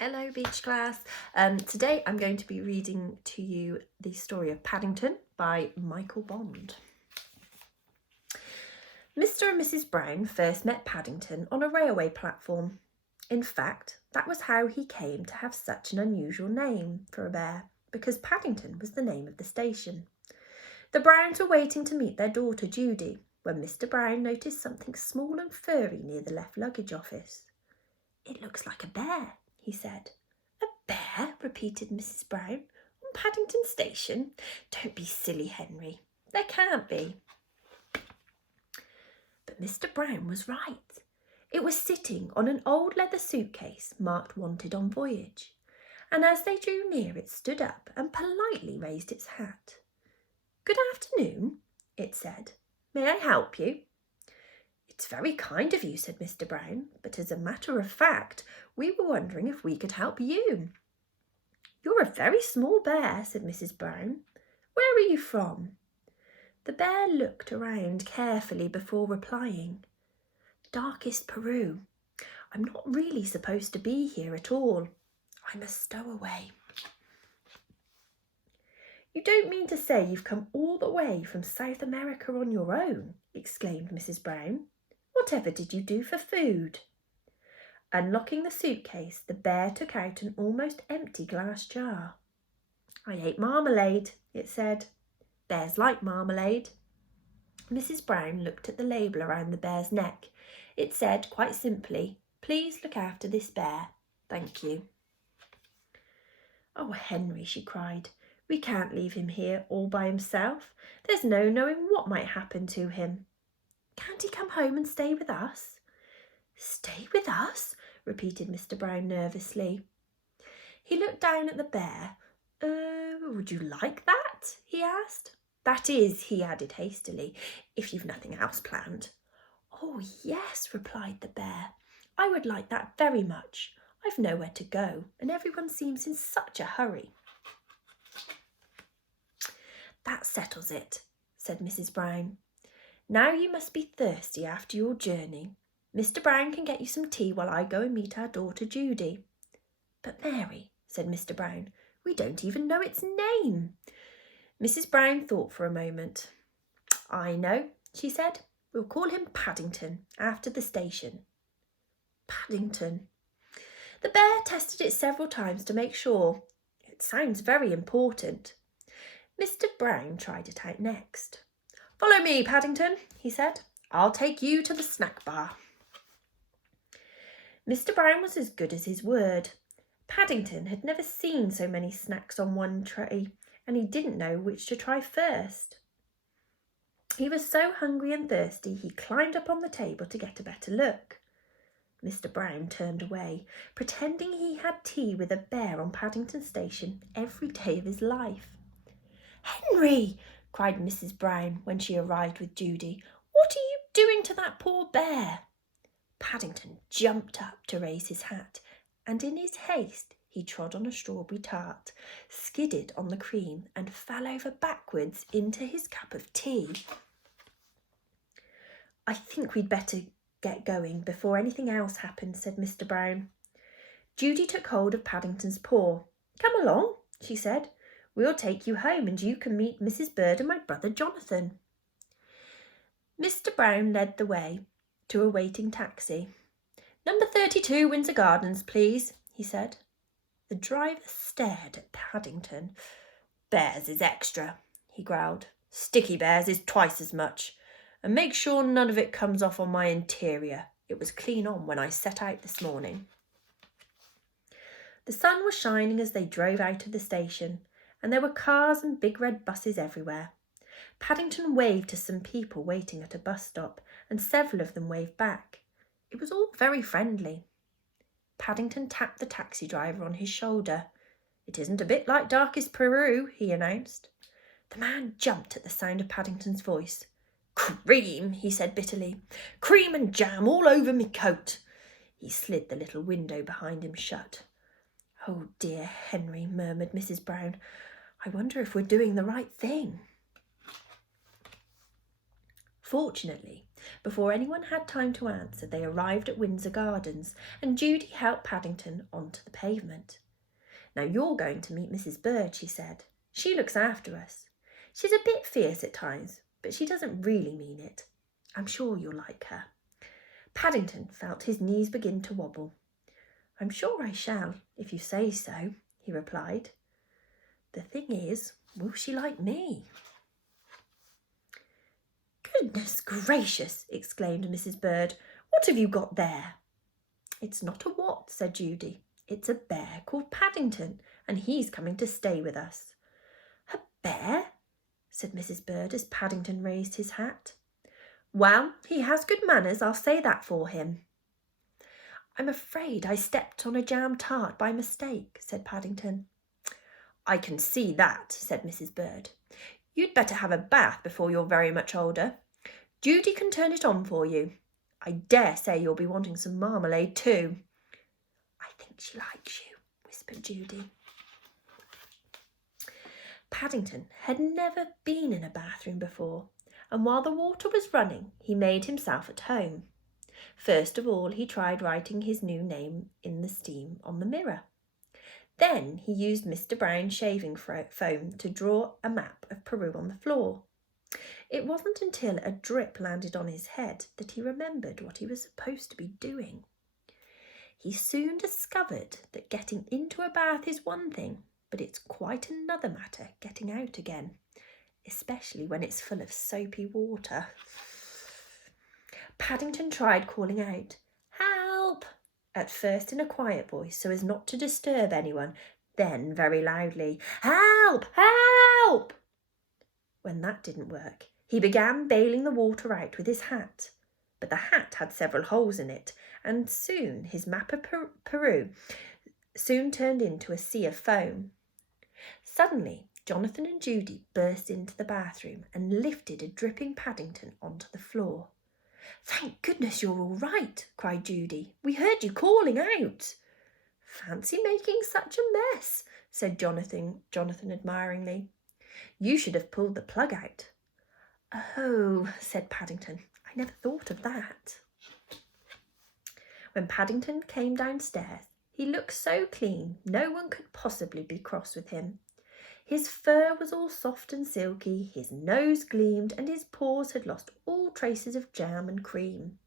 Hello Beach Class. Today I'm going to be reading to you the story of Paddington by Michael Bond. Mr. and Mrs. Brown first met Paddington on a railway platform. In fact, that was how he came to have such an unusual name for a bear, because Paddington was the name of the station. The Browns were waiting to meet their daughter Judy when Mr. Brown noticed something small and furry near the left luggage office. "It looks like a bear," he said. "A bear?" repeated Mrs. Brown. "On Paddington Station? Don't be silly, Henry. There can't be." But Mr. Brown was right. It was sitting on an old leather suitcase marked "Wanted on Voyage," and as they drew near it stood up and politely raised its hat. "Good afternoon," it said. "May I help you?" "It's very kind of you," said Mr. Brown, "but as a matter of fact, we were wondering if we could help you." "You're a very small bear," said Mrs. Brown. "Where are you from?" The bear looked around carefully before replying. "Darkest Peru. I'm not really supposed to be here at all. I'm a stowaway." "You don't mean to say you've come all the way from South America on your own?" exclaimed Mrs. Brown. "Whatever did you do for food?" Unlocking the suitcase, the bear took out an almost empty glass jar. "I ate marmalade," it said. "Bears like marmalade." Mrs. Brown looked at the label around the bear's neck. It said quite simply, "Please look after this bear. Thank you." "Oh, Henry," she cried, "we can't leave him here all by himself. There's no knowing what might happen to him. Can't he come home and stay with us?" "Stay with us?" repeated Mr. Brown nervously. He looked down at the bear. Would you like that?" he asked. "That is," he added hastily, "if you've nothing else planned." "Oh, yes," replied the bear. "I would like that very much. I've nowhere to go, and everyone seems in such a hurry." "That settles it," said Mrs. Brown. "Now you must be thirsty after your journey. Mr. Brown can get you some tea while I go and meet our daughter Judy." "But Mary," said Mr. Brown, "we don't even know its name." Mrs. Brown thought for a moment. "I know," she said. "We'll call him Paddington, after the station." Paddington. The bear tested it several times to make sure. "It sounds very important." Mr. Brown tried it out next. "Follow me, Paddington," he said. "I'll take you to the snack bar." Mr. Brown was as good as his word. Paddington had never seen so many snacks on one tray, and he didn't know which to try first. He was so hungry and thirsty he climbed up on the table to get a better look. Mr. Brown turned away, pretending he had tea with a bear on Paddington Station every day of his life. "Henry!" cried Mrs. Brown when she arrived with Judy. "What are you doing to that poor bear?" Paddington jumped up to raise his hat, and in his haste he trod on a strawberry tart, skidded on the cream, and fell over backwards into his cup of tea. "I think we'd better get going before anything else happens," said Mr. Brown. Judy took hold of Paddington's paw. "Come along," she said. "We'll take you home and you can meet Mrs. Bird and my brother Jonathan." Mr. Brown led the way to a waiting taxi. "Number 32 Windsor Gardens, please," he said. The driver stared at Paddington. "Bears is extra," he growled. "Sticky bears is twice as much. And make sure none of it comes off on my interior. It was clean on when I set out this morning." The sun was shining as they drove out of the station, and there were cars and big red buses everywhere. Paddington waved to some people waiting at a bus stop, and several of them waved back. It was all very friendly. Paddington tapped the taxi driver on his shoulder. "It isn't a bit like Darkest Peru," he announced. The man jumped at the sound of Paddington's voice. "Cream," he said bitterly. "Cream and jam all over me coat." He slid the little window behind him shut. "Oh dear, Henry," murmured Mrs. Brown. "I wonder if we're doing the right thing." Fortunately, before anyone had time to answer, they arrived at Windsor Gardens, and Judy helped Paddington onto the pavement. "Now you're going to meet Mrs. Bird," she said. "She looks after us. She's a bit fierce at times, but she doesn't really mean it. I'm sure you'll like her." Paddington felt his knees begin to wobble. "I'm sure I shall, if you say so," he replied. "The thing is, will she like me?" "Goodness gracious!" exclaimed Mrs. Bird. "What have you got there?" "It's not a what," said Judy. "It's a bear called Paddington, and he's coming to stay with us." "A bear?" said Mrs. Bird as Paddington raised his hat. "Well, he has good manners, I'll say that for him." "I'm afraid I stepped on a jam tart by mistake," said Paddington. "I can see that," said Mrs. Bird. "You'd better have a bath before you're very much older. Judy can turn it on for you. I dare say you'll be wanting some marmalade too." "I think she likes you," whispered Judy. Paddington had never been in a bathroom before, and while the water was running, he made himself at home. First of all, he tried writing his new name in the steam on the mirror. Then he used Mr. Brown's shaving foam to draw a map of Peru on the floor. It wasn't until a drip landed on his head that he remembered what he was supposed to be doing. He soon discovered that getting into a bath is one thing, but it's quite another matter getting out again, especially when it's full of soapy water. Paddington tried calling out, "Help!" at first in a quiet voice so as not to disturb anyone, then very loudly, "Help! Help!" When that didn't work, he began bailing the water out with his hat. But the hat had several holes in it, and soon his map of Peru soon turned into a sea of foam. Suddenly, Jonathan and Judy burst into the bathroom and lifted a dripping Paddington onto the floor. "Thank goodness you're all right," cried Judy. "We heard you calling out." "Fancy making such a mess," said Jonathan admiringly. "You should have pulled the plug out." "Oh," said Paddington, "I never thought of that." When Paddington came downstairs, he looked so clean no one could possibly be cross with him. His fur was all soft and silky, his nose gleamed, and his paws had lost all traces of jam and cream.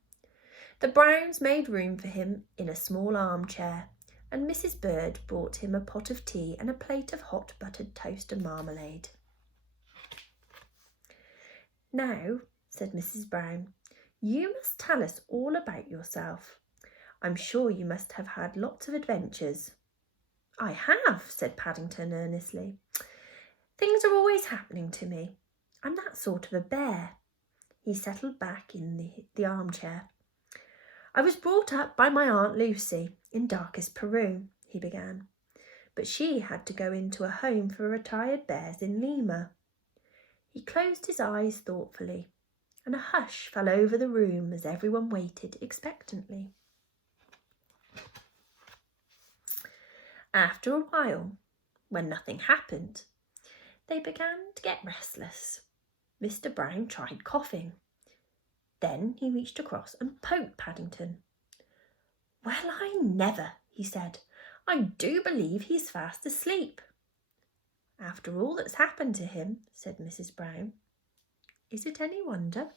The Browns made room for him in a small armchair, and Mrs. Bird brought him a pot of tea and a plate of hot buttered toast and marmalade. "Now," said Mrs. Brown, "you must tell us all about yourself. I'm sure you must have had lots of adventures." "I have," said Paddington earnestly. "Things are always happening to me. I'm that sort of a bear." He settled back in the armchair. "I was brought up by my Aunt Lucy in darkest Peru," he began, "but she had to go into a home for retired bears in Lima." He closed his eyes thoughtfully, and a hush fell over the room as everyone waited expectantly. After a while, when nothing happened, they began to get restless. Mr. Brown tried coughing. Then he reached across and poked Paddington. "Well, I never," he said. "I do believe he's fast asleep." "After all that's happened to him," said Mrs. Brown. "Is it any wonder?"